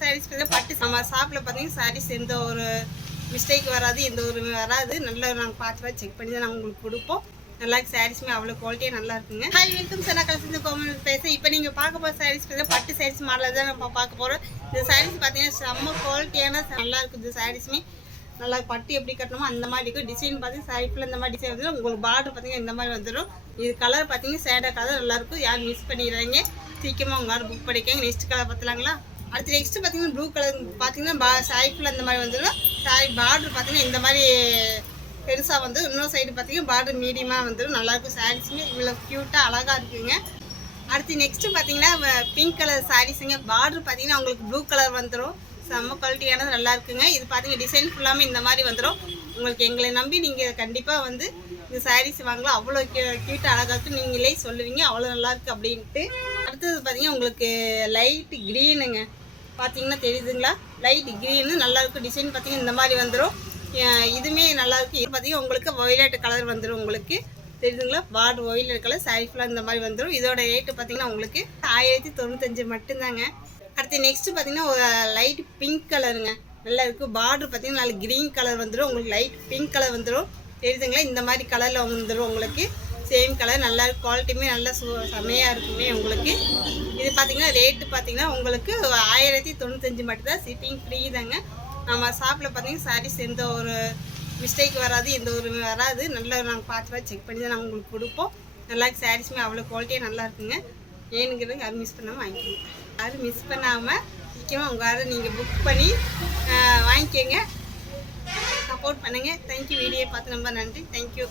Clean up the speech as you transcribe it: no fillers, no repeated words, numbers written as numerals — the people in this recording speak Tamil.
சாரீஸ் பட்டு நம்ம ஷாப்பில் பார்த்தீங்கன்னா சாரீஸ் எந்த ஒரு மிஸ்டேக் வராது, எந்த ஒரு வராது. நல்லா நாங்கள் பார்த்து செக் பண்ணி தான் நாங்கள் உங்களுக்கு கொடுப்போம். நல்லா சாரீஸுமே அவ்வளோ குவாலிட்டியாக நல்லா இருக்குங்க. Hi, welcome sir. நான் கலந்து கோமல் பேசுகிறேன். இப்போ நீங்கள் பார்க்க போகிற சாரீஸ் பட்டு சாரீஸ் மாடலில் தான் நம்ம பார்க்க போகிறோம். இந்த சாரீஸ் பார்த்தீங்கன்னா செம்ம குவாலிட்டியான நல்லா இருக்குது. இந்த சாரீஸுமே நல்லா பட்டு எப்படி கட்டணுமோ அந்த மாதிரி இருக்கும். டிசைன் பார்த்தீங்கன்னா சாரி ஃபுல்லாக இந்த மாதிரி டிசைன் வந்துடும். உங்களுக்கு பார்டர் பார்த்தீங்கன்னா இந்த மாதிரி வந்துடும். இது கலர் பார்த்தீங்கன்னா சேடா கலர் நல்லாயிருக்கும். யாரும் மிஸ் பண்ணிடுறாங்க, சீக்கிரமாக உங்களால் புக் பண்ணிக்கோங்க. நெக்ஸ்ட் கலர் பார்த்துலாங்களா? அடுத்து நெக்ஸ்ட் பார்த்தீங்கன்னா ப்ளூ கலர் பார்த்தீங்கன்னா சாரி ஃபுல்லாக இந்த மாதிரி வந்துடும். சாரி பார்டர் பார்த்தீங்கன்னா இந்த மாதிரி பெருசாக வந்து இன்னொரு சைடு பார்த்தீங்கன்னா பார்டர் மீடியமாக வந்துடும். நல்லாயிருக்கும். சாரீஸுமே இவ்வளோ க்யூட்டாக அழகாக இருக்குங்க. அடுத்து நெக்ஸ்ட்டு பார்த்தீங்கன்னா பிங்க் கலர் சாரீஸுங்க. பார்டர் பார்த்தீங்கன்னா உங்களுக்கு ப்ளூ கலர் வந்துடும். செம்ம குவாலிட்டியானது நல்லா இருக்குங்க. இது பார்த்தீங்கன்னா டிசைன் ஃபுல்லாமே இந்த மாதிரி வந்துடும். உங்களுக்கு எங்களை நம்பி நீங்கள் கண்டிப்பாக வந்து இந்த சாரீஸ் வாங்கலாம். அவ்வளோ க்யூட்டாக அழகாக இருக்குது. நீங்களே சொல்லுவீங்க அவ்வளோ நல்லாயிருக்கு அப்படின்ட்டு. அடுத்தது பார்த்தீங்கன்னா உங்களுக்கு லைட் க்ரீனுங்க. பார்த்தீங்கன்னா தெரியுதுங்களா? லைட் க்ரீனு நல்லாயிருக்கும். டிசைன் பார்த்தீங்கன்னா இந்த மாதிரி வந்துடும். இதுவுமே நல்லாயிருக்கு. இது பார்த்தீங்கன்னா உங்களுக்கு ஒயிலட் கலர் வந்துடும். உங்களுக்கு தெரியுதுங்களா? பார்டர் ஒயிலட் கலர் சாரீ ஃபுல்லாக இந்த மாதிரி வந்துடும். இதோட ரேட்டு பார்த்தீங்கன்னா உங்களுக்கு 1095 மட்டும்தாங்க. அடுத்து நெக்ஸ்ட்டு பார்த்தீங்கன்னா ஒரு லைட் பிங்க் கலருங்க. நல்லா இருக்குது. பார்டர் பார்த்தீங்கன்னா நல்ல க்ரீன் கலர் வந்துடும். உங்களுக்கு லைட் பிங்க் கலர் வந்துடும். தெரியுதுங்களா? இந்த மாதிரி கலரில் வந்துடும். உங்களுக்கு சேம் கலர் நல்லா குவாலிட்டியுமே நல்லா செம்மையாக இருக்குமே உங்களுக்கு. இது பார்த்தீங்கன்னா ரேட்டு பார்த்தீங்கன்னா உங்களுக்கு 1095 மட்டும்தான். ஷிப்பிங் ஃப்ரீ தாங்க. நம்ம ஷாப்பில் பார்த்தீங்கன்னா சாரீஸ் எந்த ஒரு மிஸ்டேக் வராது, எந்த ஒரு வராது. நல்லா நாங்கள் பார்த்து செக் பண்ணி தான் நாங்கள் உங்களுக்கு கொடுப்போம். நல்லா சாரீஸுமே அவ்வளோ குவாலிட்டியாக நல்லா இருக்குங்க. ஏனுங்கிறது யாரும் மிஸ் பண்ணாமல் வாங்கிக்கோங்க. யாரும் மிஸ் பண்ணாமல் முக்கியமாக உங்கள் நீங்கள் புக் பண்ணி வாங்கிக்கோங்க. சப்போர்ட் பண்ணுங்கள். தேங்க்யூ. வீடியோ பார்த்து ரொம்ப நன்றி. தேங்க்யூ.